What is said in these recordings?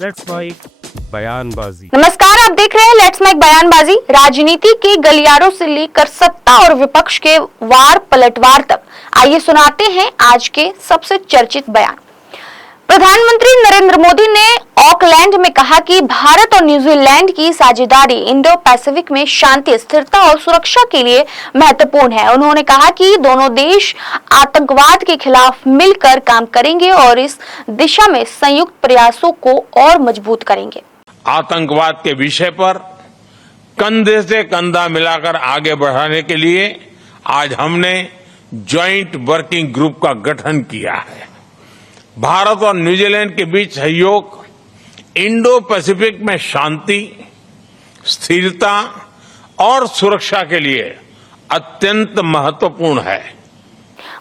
Let's mic बयानबाजी। नमस्कार, आप देख रहे हैं लेट्स मेक बयानबाजी। राजनीति के गलियारों से लेकर सत्ता और विपक्ष के वार पलटवार तक, आइए सुनाते हैं आज के सबसे चर्चित बयान। प्रधानमंत्री नरेंद्र मोदी ने ऑकलैंड में कहा कि भारत और न्यूजीलैंड की साझेदारी इंडो पैसिफिक में शांति, स्थिरता और सुरक्षा के लिए महत्वपूर्ण है। उन्होंने कहा कि दोनों देश आतंकवाद के खिलाफ मिलकर काम करेंगे और इस दिशा में संयुक्त प्रयासों को और मजबूत करेंगे। आतंकवाद के विषय पर कंधे से कंधा मिलाकर आगे बढ़ाने के लिए आज हमने ज्वाइंट वर्किंग ग्रुप का गठन किया है। भारत और न्यूजीलैंड के बीच सहयोग इंडो पैसिफिक में शांति, स्थिरता और सुरक्षा के लिए अत्यंत महत्वपूर्ण है।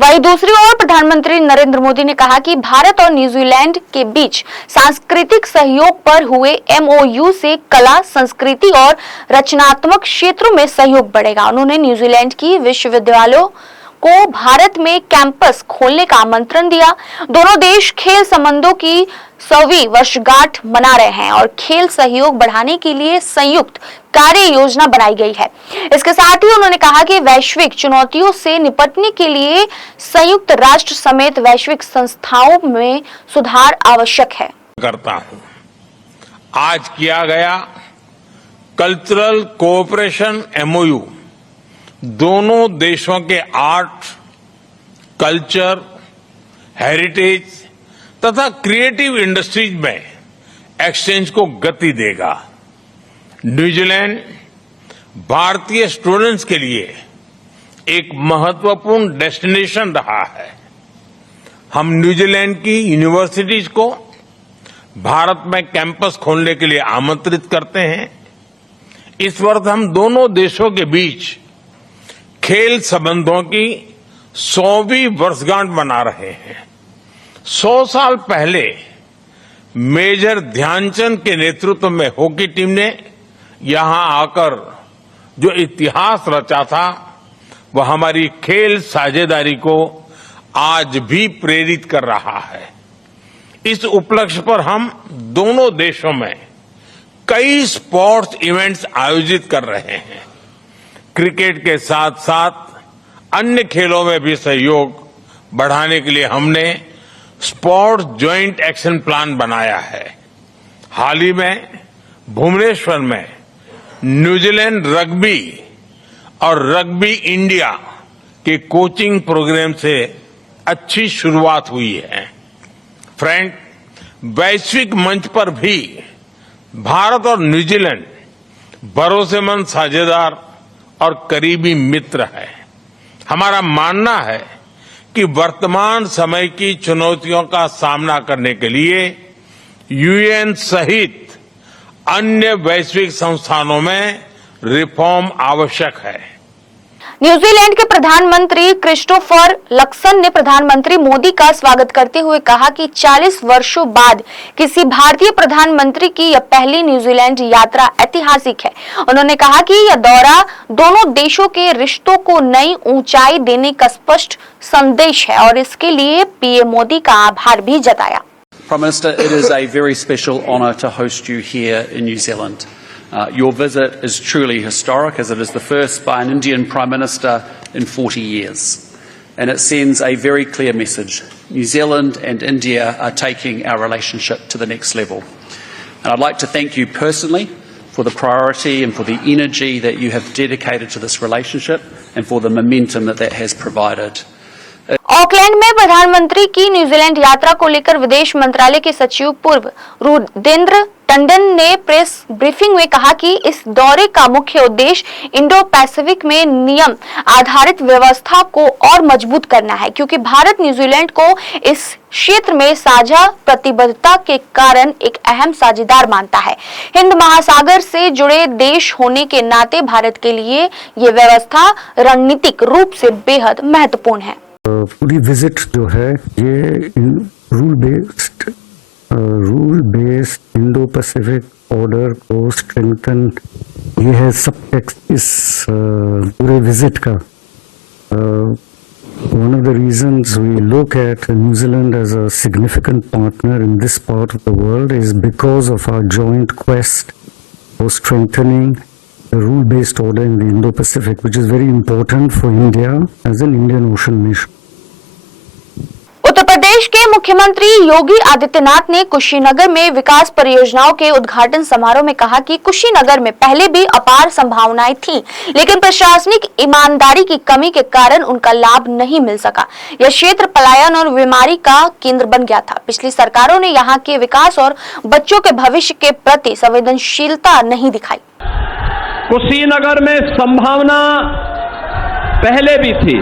वहीं दूसरी ओर प्रधानमंत्री नरेंद्र मोदी ने कहा कि भारत और न्यूजीलैंड के बीच सांस्कृतिक सहयोग पर हुए MOU से कला, संस्कृति और रचनात्मक क्षेत्रों में सहयोग बढ़ेगा। उन्होंने न्यूजीलैंड की विश्वविद्यालयों को भारत में कैंपस खोलने का आमंत्रण दिया। दोनों देश खेल संबंधों की 100वीं वर्षगांठ मना रहे हैं और खेल सहयोग बढ़ाने के लिए संयुक्त कार्य योजना बनाई गई है। इसके साथ ही उन्होंने कहा कि वैश्विक चुनौतियों से निपटने के लिए संयुक्त राष्ट्र समेत वैश्विक संस्थाओं में सुधार आवश्यक है। करता हूं, आज किया गया कल्चरल कोऑपरेशन MOU दोनों देशों के आर्ट, कल्चर, हेरिटेज तथा क्रिएटिव इंडस्ट्रीज में एक्सचेंज को गति देगा। न्यूजीलैंड भारतीय स्टूडेंट्स के लिए एक महत्वपूर्ण डेस्टिनेशन रहा है। हम न्यूजीलैंड की यूनिवर्सिटीज को भारत में कैंपस खोलने के लिए आमंत्रित करते हैं। इस वर्ष हम दोनों देशों के बीच खेल संबंधों की 100वीं वर्षगांठ मना रहे हैं। 100 साल पहले मेजर ध्यानचंद के नेतृत्व में हॉकी टीम ने यहां आकर जो इतिहास रचा था, वह हमारी खेल साझेदारी को आज भी प्रेरित कर रहा है। इस उपलक्ष्य पर हम दोनों देशों में कई स्पोर्ट्स इवेंट्स आयोजित कर रहे हैं। क्रिकेट के साथ साथ अन्य खेलों में भी सहयोग बढ़ाने के लिए हमने स्पोर्ट्स ज्वाइंट एक्शन प्लान बनाया है। हाल ही में भुवनेश्वर में न्यूजीलैंड रग्बी और रग्बी इंडिया के कोचिंग प्रोग्राम से अच्छी शुरुआत हुई है। फ्रेंड, वैश्विक मंच पर भी भारत और न्यूजीलैंड भरोसेमंद साझेदार और करीबी मित्र है। हमारा मानना है कि वर्तमान समय की चुनौतियों का सामना करने के लिए UN सहित अन्य वैश्विक संस्थानों में रिफॉर्म आवश्यक है। न्यूजीलैंड के प्रधानमंत्री क्रिस्टोफर लक्सन ने प्रधानमंत्री मोदी का स्वागत करते हुए कहा कि 40 वर्षों बाद किसी भारतीय प्रधानमंत्री की यह पहली न्यूजीलैंड यात्रा ऐतिहासिक है। उन्होंने कहा कि यह दौरा दोनों देशों के रिश्तों को नई ऊंचाई देने का स्पष्ट संदेश है और इसके लिए PM मोदी का आभार भी जताया। Prime Minister, it is a very special honour to host you here in New Zealand. Your visit is truly historic, as it is the first by an Indian Prime Minister in 40 years. And it sends a very clear message. New Zealand and India are taking our relationship to the next level. And I'd like to thank you personally for the priority and for the energy that you have dedicated to this relationship and for the momentum that that has provided. Auckland में प्रधानमंत्री की New Zealand यात्रा को लेकर विदेश मंत्रालय के सचिव पूर्व रुदेंद्र टंडन ने प्रेस ब्रीफिंग में कहा कि इस दौरे का मुख्य उद्देश्य इंडो पैसिफिक में नियम आधारित व्यवस्था को और मजबूत करना है, क्योंकि भारत न्यूजीलैंड को इस क्षेत्र में साझा प्रतिबद्धता के कारण एक अहम साझेदार मानता है। हिंद महासागर से जुड़े देश होने के नाते भारत के लिए ये व्यवस्था रणनीतिक रूप से बेहद महत्वपूर्ण है। पूरी विजिट जो है ये rule based Indo Pacific order को स्ट्रेंथन, ये है सब टेक्स्ट इस पूरे विजिट का। One of the reasons we look at New Zealand as a significant partner in this part of the world is because of our joint quest for strengthening the rule-based order in the Indo-Pacific, which is very important for India as an Indian Ocean nation. Uttar Pradesh के मुख्यमंत्री योगी आदित्यनाथ ने कुशीनगर में विकास परियोजनाओं के उद्घाटन समारोह में कहा कि कुशीनगर में पहले भी अपार संभावनाएं थीं, लेकिन प्रशासनिक ईमानदारी की कमी के कारण उनका लाभ नहीं मिल सका। यह क्षेत्र पलायन और बीमारी का केंद्र बन गया था। पिछली सरकारों ने यहाँ के विकास और बच्चों के भविष्य के प्रति संवेदनशीलता नहीं दिखाई। कुशीनगर में संभावना पहले भी थी,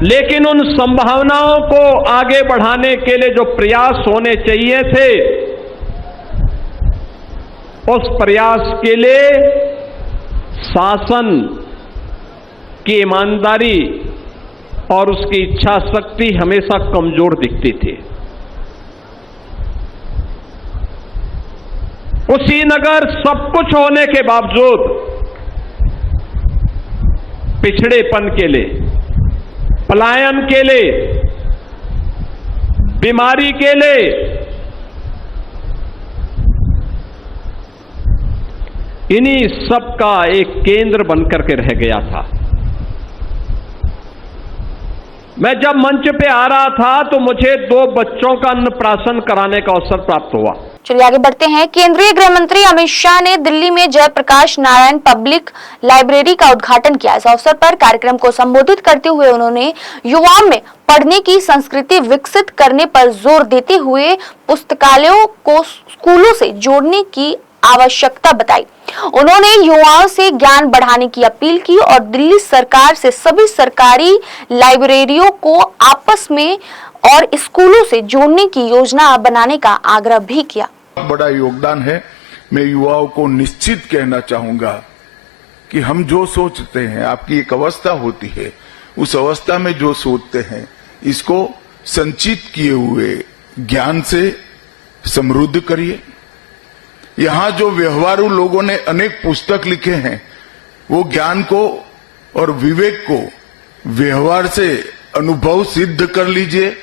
लेकिन उन संभावनाओं को आगे बढ़ाने के लिए जो प्रयास होने चाहिए थे, उस प्रयास के लिए शासन की ईमानदारी और उसकी इच्छा शक्ति हमेशा कमजोर दिखती थी। कुशीनगर सब कुछ होने के बावजूद पिछड़ेपन के लिए, पलायन के लिए, बीमारी के लिए, इन्हीं सब का एक केंद्र बनकर के रह गया था। मैं जब मंच पे आ रहा था तो मुझे 2 बच्चों का अन्नप्राशन कराने का अवसर प्राप्त हुआ। चलिए आगे बढ़ते हैं। केंद्रीय गृह मंत्री अमित शाह ने दिल्ली में जयप्रकाश नारायण पब्लिक लाइब्रेरी का उद्घाटन किया। इस अवसर पर कार्यक्रम को संबोधित करते हुए उन्होंने युवाओं में पढ़ने की संस्कृति विकसित करने पर जोर देते हुए पुस्तकालयों को स्कूलों से जोड़ने की आवश्यकता बताई। उन्होंने युवाओं से ज्ञान बढ़ाने की अपील की और दिल्ली सरकार से सभी सरकारी लाइब्रेरियों को आपस में और स्कूलों से जोड़ने की योजना बनाने का आग्रह भी किया। बड़ा योगदान है। मैं युवाओं को निश्चित कहना चाहूंगा कि हम जो सोचते हैं, आपकी एक अवस्था होती है, उस अवस्था में जो सोचते हैं, इसको संचित किए हुए ज्ञान से समृद्ध करिए। यहाँ जो व्यवहारू लोगों ने अनेक पुस्तक लिखे हैं, वो ज्ञान को और विवेक को व्यवहार से अनुभव सिद्ध कर लीजिए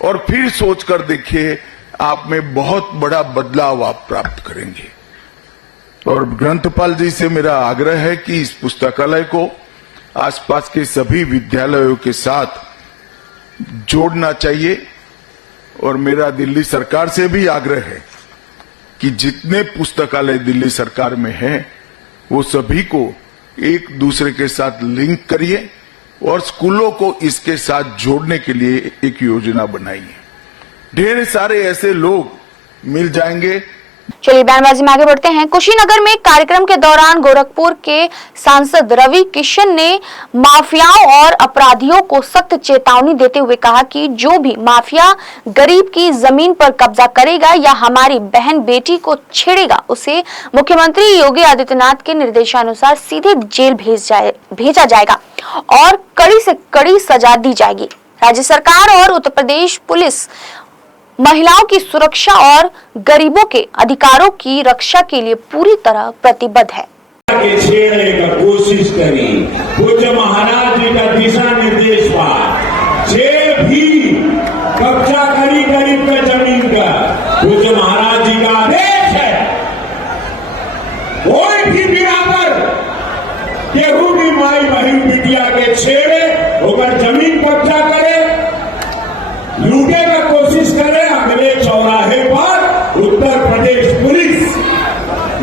और फिर सोचकर देखिए, आप में बहुत बड़ा बदलाव आप प्राप्त करेंगे। और ग्रंथपाल जी से मेरा आग्रह है कि इस पुस्तकालय को आसपास के सभी विद्यालयों के साथ जोड़ना चाहिए। और मेरा दिल्ली सरकार से भी आग्रह है कि जितने पुस्तकालय दिल्ली सरकार में हैं, वो सभी को एक दूसरे के साथ लिंक करिए और स्कूलों को इसके साथ जोड़ने के लिए एक योजना बनाइए। ढेर सारे ऐसे लोग मिल जाएंगे। चलिए बयानबाजी में आगे बढ़ते हैं। कुशीनगर में कार्यक्रम के दौरान गोरखपुर के सांसद रवि किशन ने माफियाओं और अपराधियों को सख्त चेतावनी देते हुए कहा कि जो भी माफिया गरीब की जमीन पर कब्जा करेगा या हमारी बहन बेटी को छेड़ेगा, उसे मुख्यमंत्री योगी आदित्यनाथ के निर्देशानुसार सीधे जेल भेजा जाएगा और कड़ी से कड़ी सजा दी जाएगी। राज्य सरकार और उत्तर प्रदेश पुलिस महिलाओं की सुरक्षा और गरीबों के अधिकारों की रक्षा के लिए पूरी तरह प्रतिबद्ध है। छेड़ने का कोशिश करी, पूज्य महाराज जी का दिशा निर्देश पर छेड़ भी कब्जा करी गरीब का जमीन का, पूज्य महाराज जी का आदेश है। कोई भी बिरादर के रूबी माई बहन बिटिया के छेड़े होकर जमीन कब्जा करे, लूटे का कोशिश करे, अगले चौराहे पर उत्तर प्रदेश पुलिस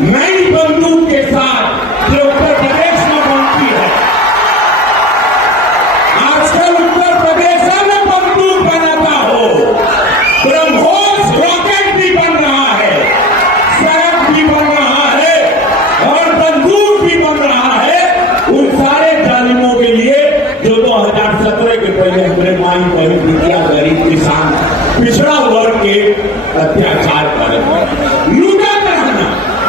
नई बंदूक के साथ जो उत्तर प्रदेश में बनती है, आजकल उत्तर प्रदेश में बंदूक बनाता हो, ब्रह्मोस रॉकेट भी बन रहा है, सड़क भी बन रहा है और बंदूक भी बन रहा है उन सारे जालिमों के लिए जो 2017 के पहले हमारे माई बहन बिटिया गरीब किसान पिछड़ा वर्ग के अत्याचार कर लूटत रहना,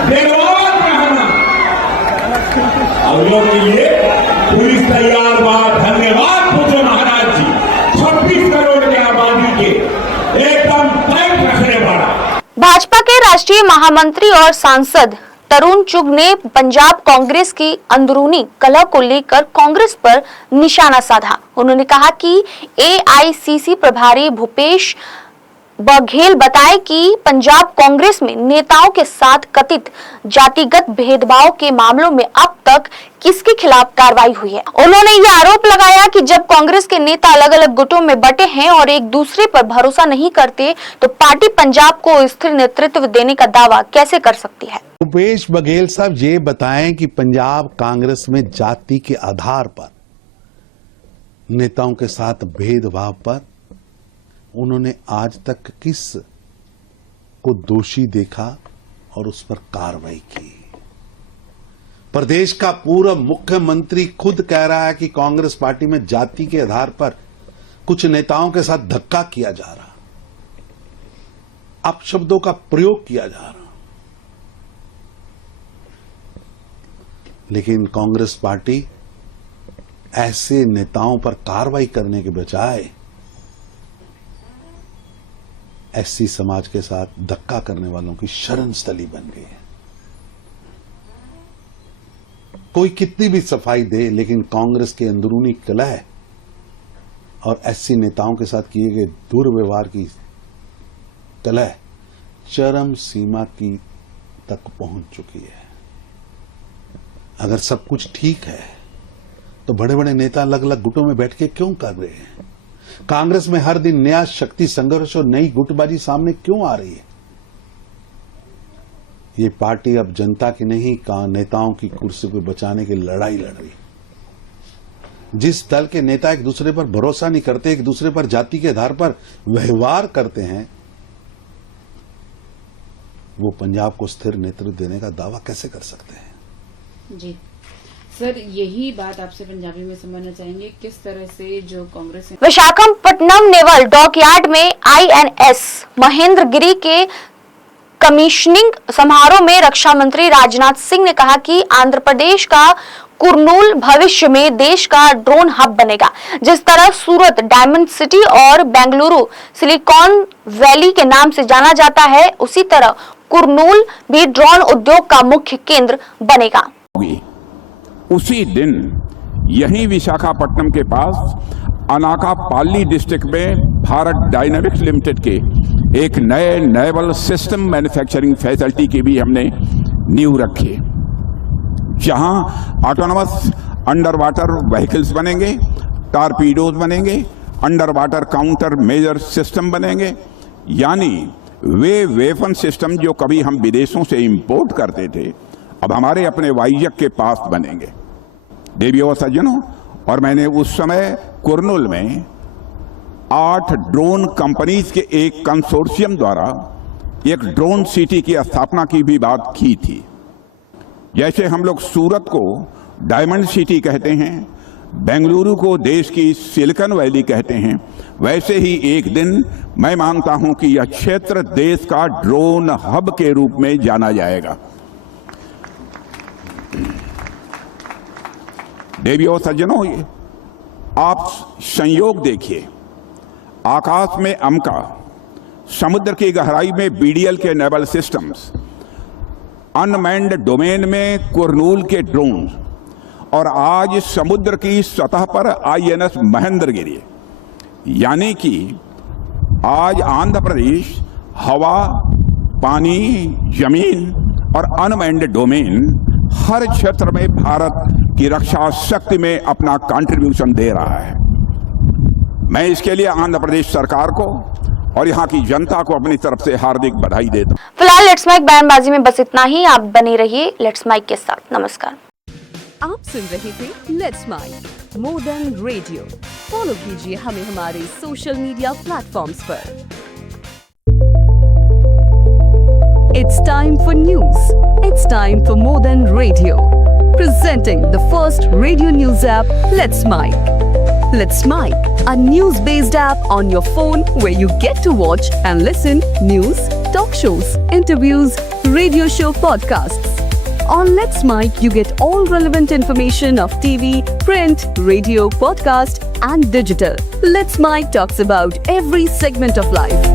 बेरवावत रहना, और लोगों के लिए पुलिस तैयार बात। धन्यवाद पूज्य महाराज जी, 26 करोड़ की आबादी के एकदम टाइट रखने वाला। भाजपा के राष्ट्रीय महामंत्री और सांसद तरुण चुग ने पंजाब कांग्रेस की अंदरूनी कलह को लेकर कांग्रेस पर निशाना साधा। उन्होंने कहा कि एआईसीसी प्रभारी भूपेश बघेल बताए कि पंजाब कांग्रेस में नेताओं के साथ कथित जातिगत भेदभाव के मामलों में अब तक किसके खिलाफ कार्रवाई हुई है। उन्होंने यह आरोप लगाया कि जब कांग्रेस के नेता अलग अलग गुटों में बटे हैं और एक दूसरे पर भरोसा नहीं करते तो पार्टी पंजाब को स्थिर नेतृत्व देने का दावा कैसे कर सकती है। भूपेश बघेल साहब ये बताएं कि पंजाब कांग्रेस में जाति के आधार पर नेताओं के साथ भेदभाव पर उन्होंने आज तक किस को दोषी देखा और उस पर कार्रवाई की। प्रदेश का पूर्व मुख्यमंत्री खुद कह रहा है कि कांग्रेस पार्टी में जाति के आधार पर कुछ नेताओं के साथ धक्का किया जा रहा, अपशब्दों का प्रयोग किया जा रहा। लेकिन कांग्रेस पार्टी ऐसे नेताओं पर कार्रवाई करने के बजाय एससी समाज के साथ धक्का करने वालों की शरण स्थली बन गई है। कोई कितनी भी सफाई दे, लेकिन कांग्रेस के अंदरूनी कलह और एससी नेताओं के साथ किए गए दुर्व्यवहार की कलह चरम सीमा की तक पहुंच चुकी है। अगर सब कुछ ठीक है तो बड़े बड़े नेता अलग अलग गुटों में बैठ के क्यों कर रहे हैं? कांग्रेस में हर दिन नया शक्ति संघर्ष और नई गुटबाजी सामने क्यों आ रही है? ये पार्टी अब जनता की नहीं, नेताओं की कुर्सी को बचाने की लड़ाई लड़ रही है। जिस दल के नेता एक दूसरे पर भरोसा नहीं करते, एक दूसरे पर जाति के आधार पर व्यवहार करते हैं, वो पंजाब को स्थिर नेतृत्व देने का दावा कैसे कर सकते हैं? जी सर, यही बात आपसे पंजाबी में समझना चाहेंगे, किस तरह से जो कांग्रेस विशाखापट्टनम नेवल डॉकयार्ड में आईएनएस महेंद्रगिरी के कमीशनिंग समारोह में रक्षा मंत्री राजनाथ सिंह ने कहा कि आंध्र प्रदेश का कुर्नूल भविष्य में देश का ड्रोन हब बनेगा। जिस तरह सूरत डायमंड सिटी और बेंगलुरु सिलिकॉन वैली के नाम से जाना जाता है, उसी तरह कुर्नूल भी ड्रोन उद्योग का मुख्य केंद्र बनेगा। उसी दिन यहीं विशाखापट्टनम के पास अनाकापल्ली डिस्ट्रिक्ट में भारत डायनामिक्स लिमिटेड के एक नए नेवल सिस्टम मैन्युफैक्चरिंग फैसिलिटी की भी हमने नींव रखी, जहां ऑटोनोमस अंडर वाटर व्हीकल्स बनेंगे, टॉर्पीडोज बनेंगे, under water counter measure system बनेंगे। यानी वे वेपन सिस्टम जो कभी हम विदेशों से इंपोर्ट करते थे, अब हमारे अपने वाइजक के पास बनेंगे। देवियों और सज्जनों, और मैंने उस समय कुर्नूल में 8 ड्रोन कंपनीज के एक कंसोर्शियम द्वारा एक ड्रोन सिटी की स्थापना की भी बात की थी। जैसे हम लोग सूरत को डायमंड सिटी कहते हैं, बेंगलुरु को देश की सिलिकॉन वैली कहते हैं, वैसे ही एक दिन मैं मानता हूं कि यह क्षेत्र देश का ड्रोन हब के रूप में जाना जाएगा। देवियों सज्जनों, आप संयोग देखिए, आकाश में अमका, समुद्र की गहराई में बीडीएल के नेवल सिस्टम्स, अनमैन्ड डोमेन में कुर्नूल के ड्रोन, और आज समुद्र की सतह पर आईएनएस महेंद्रगिरी। यानी कि आज आंध्र प्रदेश हवा, पानी, जमीन और अनमैन्ड डोमेन हर क्षेत्र में भारत की रक्षा शक्ति में अपना कंट्रीब्यूशन दे रहा है। मैं इसके लिए आंध्र प्रदेश सरकार को और यहाँ की जनता को अपनी तरफ से हार्दिक बधाई देता हूँ। फिलहाल लेट्स माइक बयानबाजी में बस इतना ही। आप बने रहिए लेट्स माइक के साथ। नमस्कार। आप सुन रहे थे let's mike more than radio. Follow कीजिए हमें हमारे सोशल मीडिया प्लेटफॉर्म्स पर। It's time for news. It's time for More Than Radio. Presenting the first radio news app, Let's Mic. Let's Mic, a news-based app on your phone where you get to watch and listen news, talk shows, interviews, radio show podcasts. On Let's Mic, you get all relevant information of TV, print, radio, podcast, and digital. Let's Mic talks about every segment of life.